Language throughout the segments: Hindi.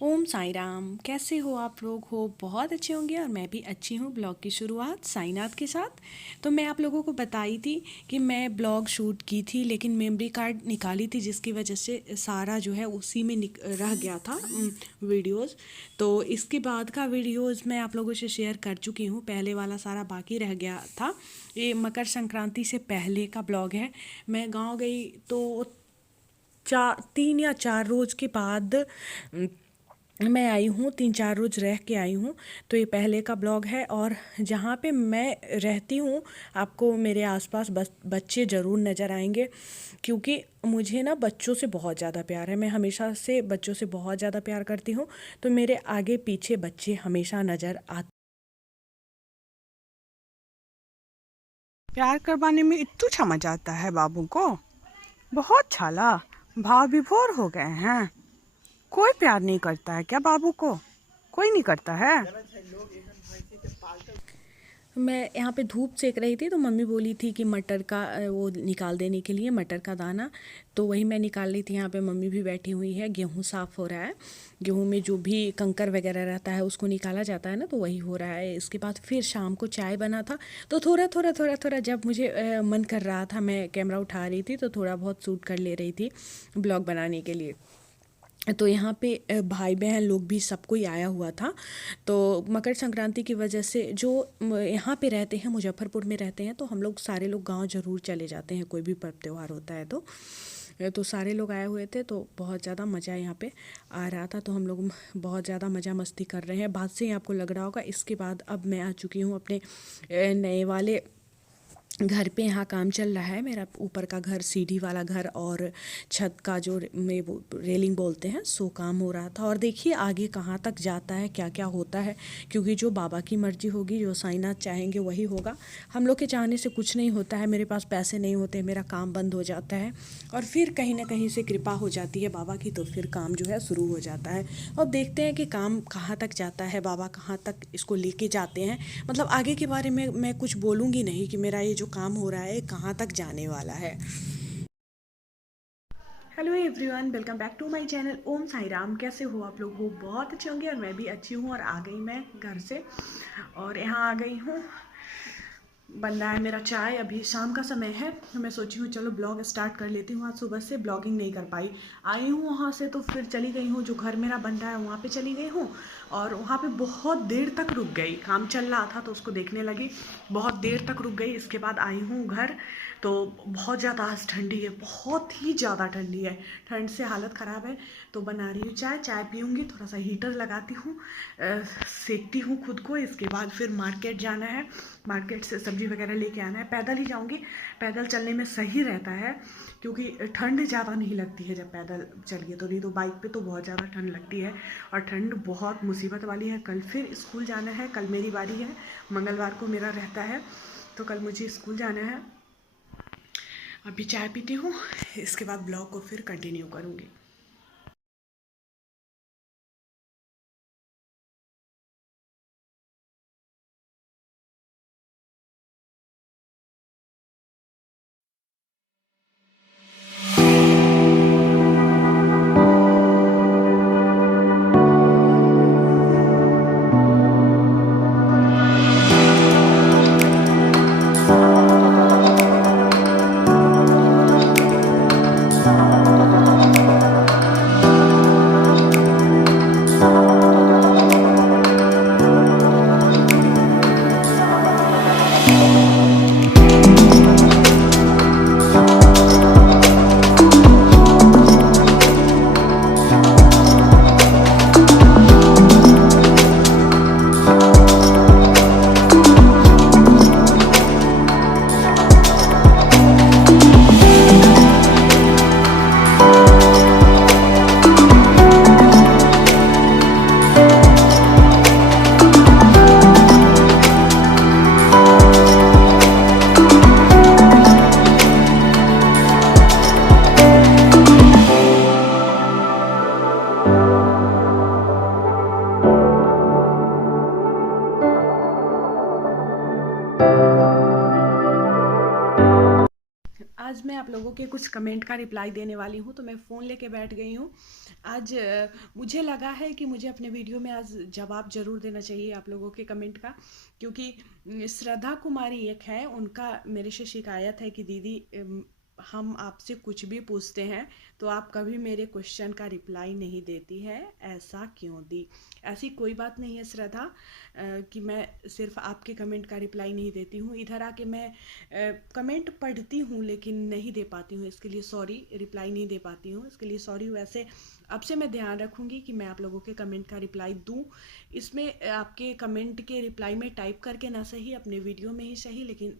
ओम साई राम। कैसे हो आप लोग? हो बहुत अच्छे होंगे और मैं भी अच्छी हूँ। ब्लॉग की शुरुआत साईनाथ के साथ। तो मैं आप लोगों को बताई थी कि मैं ब्लॉग शूट की थी, लेकिन मेमोरी कार्ड निकाली थी जिसकी वजह से सारा जो है उसी में रह गया था वीडियोस। तो इसके बाद का वीडियोस मैं आप लोगों से शेयर कर चुकी हूँ, पहले वाला सारा बाकी रह गया था। ये मकर संक्रांति से पहले का ब्लॉग है। मैं गाँव गई तो 3 या 4 रोज़ के बाद मैं आई हूँ, 3-4 रोज़ रह के आई हूँ। तो ये पहले का ब्लॉग है। और जहाँ पे मैं रहती हूँ, आपको मेरे आसपास बच्चे ज़रूर नज़र आएंगे, क्योंकि मुझे ना बच्चों से बहुत ज़्यादा प्यार है। मैं हमेशा से बच्चों से बहुत ज़्यादा प्यार करती हूँ, तो मेरे आगे पीछे बच्चे हमेशा नज़र आते। प्यार करवाने में इतना मजा आता है बाबू को। बहुत छाला भाव विभोर हो गए हैं। कोई प्यार नहीं करता है क्या बाबू को? कोई नहीं करता है। मैं यहाँ पे धूप सेक रही थी तो मम्मी बोली थी कि मटर का वो निकाल देने के लिए, मटर का दाना। तो वही मैं निकाल रही थी। यहाँ पे मम्मी भी बैठी हुई है। गेहूँ साफ़ हो रहा है। गेहूँ में जो भी कंकर वगैरह रहता है उसको निकाला जाता है ना, तो वही हो रहा है। इसके बाद फिर शाम को चाय बना था, तो थोड़ा थोड़ा थोड़ा थोड़ा जब मुझे मन कर रहा था, मैं कैमरा उठा रही थी तो थोड़ा बहुत शूट कर ले रही थी ब्लॉग बनाने के लिए। तो यहाँ पे भाई बहन लोग भी सब कोई आया हुआ था। तो मकर संक्रांति की वजह से जो यहाँ पे रहते हैं, मुजफ्फरपुर में रहते हैं, तो हम लोग सारे लोग गांव ज़रूर चले जाते हैं कोई भी पर्व त्यौहार होता है तो सारे लोग आए हुए थे। तो बहुत ज़्यादा मज़ा यहाँ पे आ रहा था। तो हम लोग बहुत ज़्यादा मज़ा मस्ती कर रहे हैं। बात से ही आपको लग रहा होगा। इसके बाद अब मैं आ चुकी हूँ अपने नए वाले घर पे। यहाँ काम चल रहा है मेरा। ऊपर का घर, सीढ़ी वाला घर, और छत का जो में वो रेलिंग बोलते हैं, सो काम हो रहा था। और देखिए आगे कहाँ तक जाता है, क्या क्या होता है, क्योंकि जो बाबा की मर्जी होगी, जो साईनाथ चाहेंगे वही होगा। हम लोग के चाहने से कुछ नहीं होता है। मेरे पास पैसे नहीं होते, मेरा काम बंद हो जाता है, और फिर कहीं ना कहीं से कृपा हो जाती है बाबा की, तो फिर काम जो है शुरू हो जाता है। और देखते हैं कि काम कहाँ तक जाता है, बाबा कहाँ तक इसको लेके जाते हैं। मतलब आगे के बारे में मैं कुछ बोलूँगी नहीं कि मेरा ये जो काम हो रहा है कहाँ तक जाने वाला है। Hello everyone, welcome back to my channel Om Sai Ram. कैसे हो आप लोग? हो बहुत अच्छे होंगे और मैं भी अच्छी हूँ। और आ गई मैं घर से, और यहाँ आ गई हूँ। बन रहा है मेरा चाय। अभी शाम का समय है, तो मैं सोची हूँ चलो ब्लॉग स्टार्ट कर लेती हूँ। आज सुबह से ब्लॉगिंग नहीं कर पाई। आई हूँ वहाँ से तो फिर चली गई हूँ, जो घर मेरा बन रहा है वहाँ पे चली गई हूँ। और वहाँ पे बहुत देर तक रुक गई। काम चल रहा था तो उसको देखने लगी, बहुत देर तक रुक गई। इसके बाद आई हूँ घर। तो बहुत ज़्यादा आज ठंडी है, बहुत ही ज़्यादा ठंडी है। ठंड से हालत ख़राब है। तो बना रही हूँ चाय। चाय पीऊँगी, थोड़ा सा हीटर लगाती हूँ, सेकती हूँ खुद को। इसके बाद फिर मार्केट जाना है, मार्केट से सब्ज़ी वगैरह लेके आना है। पैदल ही जाऊँगी, पैदल चलने में सही रहता है, क्योंकि ठंड ज़्यादा नहीं लगती है जब पैदल चलिए तो। नहीं तो बाइक पे तो बहुत ज़्यादा ठंड लगती है, और ठंड बहुत मुसीबत वाली है। कल फिर स्कूल जाना है, कल मेरी बारी है। मंगलवार को मेरा रहता है, तो कल मुझे स्कूल जाना है। अभी चाय पीती हूँ, इसके बाद ब्लॉग को फिर कंटिन्यू करूँगी। आज मैं आप लोगों के कुछ कमेंट का रिप्लाई देने वाली हूँ, तो मैं फ़ोन लेके बैठ गई हूँ। आज मुझे लगा है कि मुझे अपने वीडियो में आज जवाब ज़रूर देना चाहिए आप लोगों के कमेंट का, क्योंकि श्रद्धा कुमारी एक है, उनका मेरे से शिकायत है कि दीदी हम आपसे कुछ भी पूछते हैं तो आप कभी मेरे क्वेश्चन का रिप्लाई नहीं देती है, ऐसा क्यों दी। ऐसी कोई बात नहीं है श्रद्धा कि मैं सिर्फ आपके कमेंट का रिप्लाई नहीं देती हूँ, इधर आके मैं कमेंट पढ़ती हूँ लेकिन नहीं दे पाती हूँ, इसके लिए सॉरी, रिप्लाई नहीं दे पाती हूँ, इसके लिए सॉरी। वैसे अब से मैं ध्यान रखूँगी कि मैं आप लोगों के कमेंट का रिप्लाई दूँ। इसमें आपके कमेंट के रिप्लाई में टाइप करके ना सही, अपने वीडियो में ही सही, लेकिन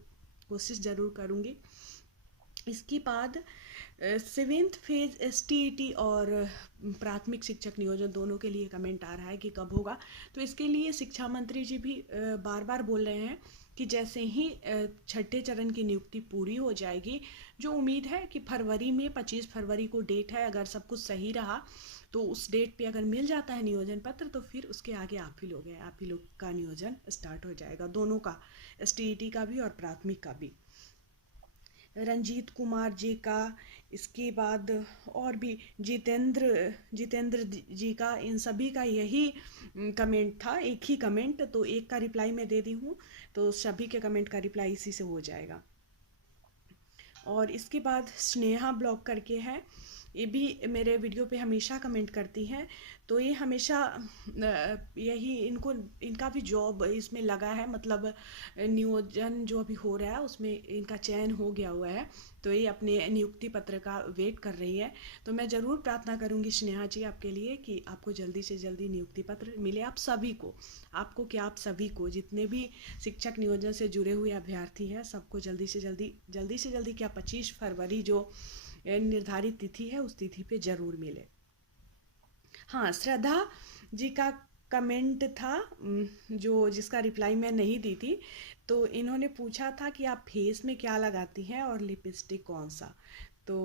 कोशिश ज़रूर करूँगी। इसके बाद 7th फेज STET और प्राथमिक शिक्षक नियोजन दोनों के लिए कमेंट आ रहा है कि कब होगा। तो इसके लिए शिक्षा मंत्री जी भी बार बार बोल रहे हैं कि जैसे ही छठे चरण की नियुक्ति पूरी हो जाएगी, जो उम्मीद है कि फरवरी में 25 फरवरी को डेट है, अगर सब कुछ सही रहा तो उस डेट पे अगर मिल जाता है नियोजन पत्र तो फिर उसके आगे आप ही लोग का नियोजन स्टार्ट हो जाएगा, दोनों का, STET का भी और प्राथमिक का भी। रंजीत कुमार जी का, इसके बाद और भी जितेंद्र जी का, इन सभी का यही कमेंट था, एक ही कमेंट, तो एक का रिप्लाई मैं दे दी हूँ, तो सभी के कमेंट का रिप्लाई इसी से हो जाएगा। और इसके बाद स्नेहा ब्लॉग करके है, ये भी मेरे वीडियो पे हमेशा कमेंट करती हैं, तो ये हमेशा यही इनका भी जॉब इसमें लगा है, मतलब नियोजन जो अभी हो रहा है उसमें इनका चयन हो गया हुआ है, तो ये अपने नियुक्ति पत्र का वेट कर रही है। तो मैं ज़रूर प्रार्थना करूँगी स्नेहा जी आपके लिए कि आपको जल्दी से जल्दी नियुक्ति पत्र मिले, आप सभी को, आपको क्या, आप सभी को, जितने भी शिक्षक नियोजन से जुड़े हुए अभ्यर्थी हैं सबको जल्दी से जल्दी क्या 25 फरवरी जो निर्धारित तिथि है उस तिथि पे ज़रूर मिले। हाँ, श्रद्धा जी का कमेंट था जिसका रिप्लाई मैं नहीं दी थी, तो इन्होंने पूछा था कि आप फेस में क्या लगाती हैं और लिपस्टिक कौन सा। तो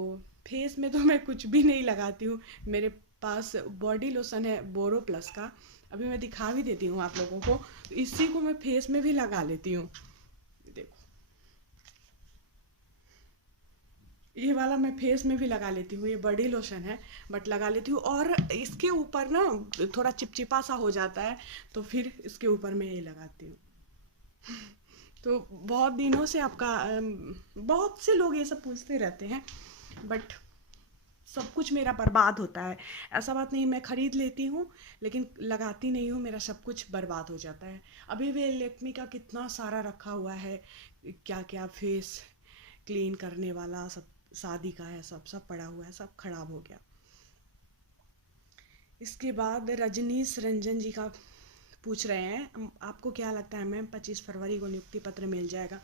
फेस में तो मैं कुछ भी नहीं लगाती हूँ, मेरे पास बॉडी लोशन है बोरो प्लस का, अभी मैं दिखा भी देती हूँ आप लोगों को, इसी को मैं फेस में भी लगा लेती हूँ। देखो, ये वाला मैं फेस में भी लगा लेती हूँ, ये बॉडी लोशन है बट लगा लेती हूँ, और इसके ऊपर ना थोड़ा चिपचिपा सा हो जाता है तो फिर इसके ऊपर मैं ये लगाती हूँ। तो बहुत दिनों से बहुत से लोग ये सब पूछते रहते हैं, बट सब कुछ मेरा बर्बाद होता है। ऐसा बात नहीं, मैं ख़रीद लेती हूँ लेकिन लगाती नहीं हूँ, मेरा सब कुछ बर्बाद हो जाता है। अभी भी लैक्मे का कितना सारा रखा हुआ है, क्या क्या फेस क्लीन करने वाला, सब शादी का है, सब पड़ा हुआ है, सब खराब हो गया। इसके बाद रजनीश रंजन जी का पूछ रहे हैं, आपको क्या लगता है मैम 25 फरवरी को नियुक्ति पत्र मिल जाएगा।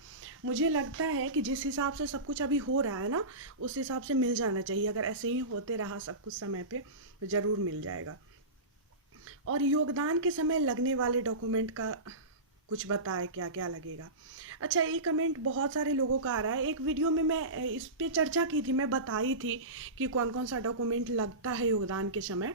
मुझे लगता है कि जिस हिसाब से सब कुछ अभी हो रहा है ना, उस हिसाब से मिल जाना चाहिए, अगर ऐसे ही होते रहा सब कुछ समय पे तो ज़रूर मिल जाएगा। और योगदान के समय लगने वाले डॉक्यूमेंट का कुछ बताए, क्या क्या लगेगा। अच्छा, ये कमेंट बहुत सारे लोगों का आ रहा है, एक वीडियो में मैं इस पे चर्चा की थी, मैं बताई थी कि कौन कौन सा डॉक्यूमेंट लगता है योगदान के समय,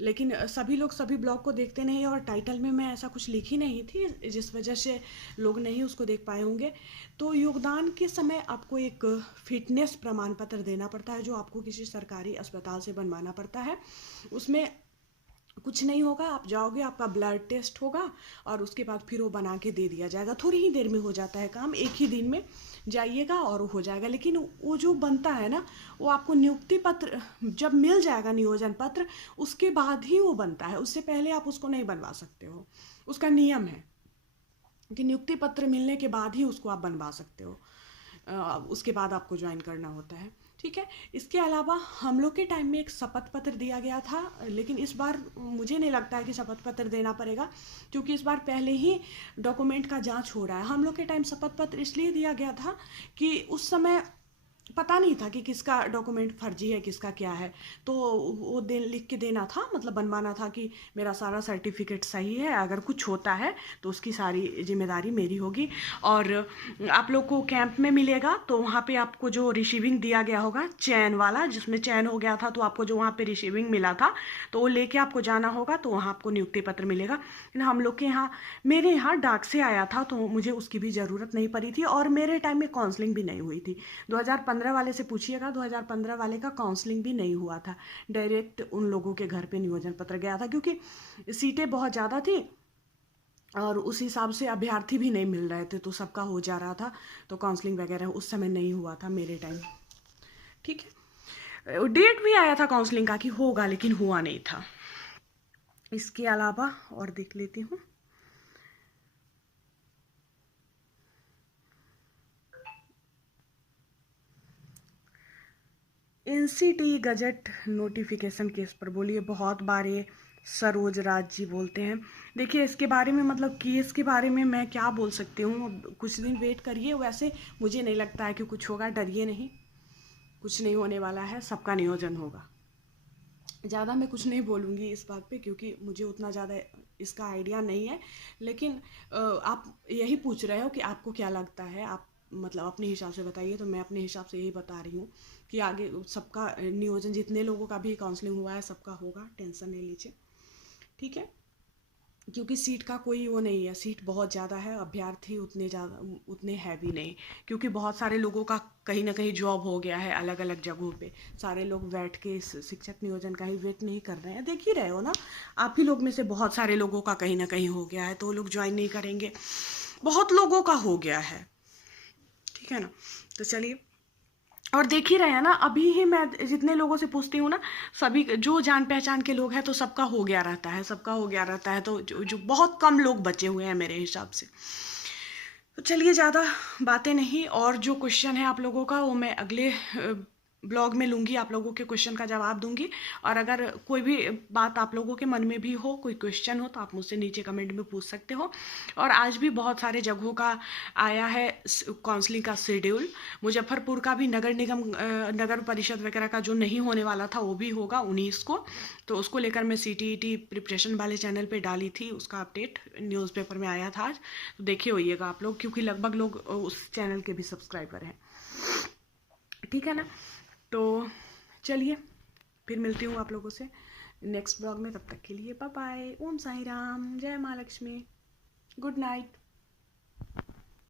लेकिन सभी लोग सभी ब्लॉग को देखते नहीं, और टाइटल में मैं ऐसा कुछ लिखी नहीं थी जिस वजह से लोग नहीं उसको देख पाए होंगे। तो योगदान के समय आपको एक फिटनेस प्रमाण पत्र देना पड़ता है, जो आपको किसी सरकारी अस्पताल से बनवाना पड़ता है। उसमें कुछ नहीं होगा, आप जाओगे, आपका ब्लड टेस्ट होगा और उसके बाद फिर वो बना के दे दिया जाएगा, थोड़ी ही देर में हो जाता है काम, एक ही दिन में जाइएगा और हो जाएगा। लेकिन वो जो बनता है ना, वो आपको नियुक्ति पत्र जब मिल जाएगा, नियोजन पत्र, उसके बाद ही वो बनता है, उससे पहले आप उसको नहीं बनवा सकते हो। उसका नियम है कि नियुक्ति पत्र मिलने के बाद ही उसको आप बनवा सकते हो, उसके बाद आपको ज्वाइन करना होता है, ठीक है। इसके अलावा हम लोग के टाइम में एक शपथ पत्र दिया गया था, लेकिन इस बार मुझे नहीं लगता है कि शपथ पत्र देना पड़ेगा, क्योंकि इस बार पहले ही डॉक्यूमेंट का जांच हो रहा है। हम लोग के टाइम शपथ पत्र इसलिए दिया गया था कि उस समय पता नहीं था कि किसका डॉक्यूमेंट फर्जी है, किसका क्या है, तो वो लिख के देना था, मतलब बनवाना था कि मेरा सारा सर्टिफिकेट सही है, अगर कुछ होता है तो उसकी सारी जिम्मेदारी मेरी होगी। और आप लोग को कैंप में मिलेगा तो वहाँ पे आपको जो रिसीविंग दिया गया होगा, चयन वाला, जिसमें चयन हो गया था, तो आपको जो वहाँ पे रिसीविंग मिला था तो वो लेके आपको जाना होगा, तो वहाँ आपको नियुक्ति पत्र मिलेगा। लेकिन हम लोग के यहाँ, मेरे यहाँ डाक से आया था, तो मुझे उसकी भी ज़रूरत नहीं पड़ी थी, और मेरे टाइम में काउंसलिंग भी नहीं हुई थी। 2015 2015 वाले से पूछिएगा, 2015 वाले का काउंसलिंग भी नहीं हुआ था, डायरेक्ट उन लोगों के घर पे नियोजन पत्र गया था, क्योंकि सीटें बहुत ज़्यादा थी और उस हिसाब से अभ्यर्थी भी नहीं मिल रहे थे, तो सबका हो जा रहा था, तो काउंसलिंग वगैरह उस समय नहीं हुआ था मेरे टाइम। ठीक है, डेट भी आया था काउंसलिंग का कि होगा, लेकिन हुआ नहीं था। इसके अलावा और देख लेती हूँ। एनसीटी गजट नोटिफिकेशन केस पर बोलिए, बहुत बार ये सरोज राज जी बोलते हैं। देखिए इसके बारे में, मतलब केस के बारे में मैं क्या बोल सकती हूँ, कुछ दिन वेट करिए। वैसे मुझे नहीं लगता है कि कुछ होगा, डरिए नहीं, कुछ नहीं होने वाला है, सबका नियोजन होगा। ज़्यादा मैं कुछ नहीं बोलूँगी इस बात पे, क्योंकि मुझे उतना ज़्यादा इसका आइडिया नहीं है। लेकिन आप यही पूछ रहे हो कि आपको क्या लगता है, आप मतलब अपने हिसाब से बताइए, तो मैं अपने हिसाब से यही बता रही हूँ कि आगे सबका नियोजन, जितने लोगों का भी काउंसलिंग हुआ है सबका होगा, टेंशन नहीं लीजिए। ठीक है, क्योंकि सीट का कोई वो नहीं है, सीट बहुत ज़्यादा है, अभ्यर्थी उतने है भी नहीं, क्योंकि बहुत सारे लोगों का कहीं ना कहीं जॉब हो गया है अलग अलग जगहों पे। सारे लोग बैठ के इस शिक्षक नियोजन का ही वेट नहीं कर रहे हैं, देख ही रहे हो ना, आप ही लोग में से बहुत सारे लोगों का कहीं ना कहीं हो गया है, तो वो लोग ज्वाइन नहीं करेंगे, बहुत लोगों का हो गया है। ठीक है ना, तो चलिए, और देख ही रहे हैं ना, अभी ही मैं जितने लोगों से पूछती हूँ ना, सभी जो जान पहचान के लोग हैं तो सबका हो गया रहता है, सबका हो गया रहता है, तो जो बहुत कम लोग बचे हुए हैं मेरे हिसाब से। तो चलिए, ज़्यादा बातें नहीं, और जो क्वेश्चन है आप लोगों का वो मैं अगले ब्लॉग में लूँगी, आप लोगों के क्वेश्चन का जवाब दूंगी। और अगर कोई भी बात आप लोगों के मन में भी हो, कोई क्वेश्चन हो, तो आप मुझसे नीचे कमेंट में पूछ सकते हो। और आज भी बहुत सारे जगहों का आया है काउंसलिंग का शेड्यूल। मुजफ्फरपुर का भी नगर निगम नगर परिषद वगैरह का जो नहीं होने वाला था वो भी होगा 19 को, तो उसको लेकर मैं CTET प्रिपरेशन वाले चैनल पे डाली थी, उसका अपडेट न्यूज़पेपर में आया था आज, तो देखे होइएगा आप लोग, क्योंकि लगभग लोग उस चैनल के भी सब्सक्राइबर हैं। ठीक है ना, तो चलिए फिर मिलती हूँ आप लोगों से नेक्स्ट ब्लॉग में, तब तक के लिए बाय बाय, ओम साई राम, जय माँ लक्ष्मी, गुड नाइट।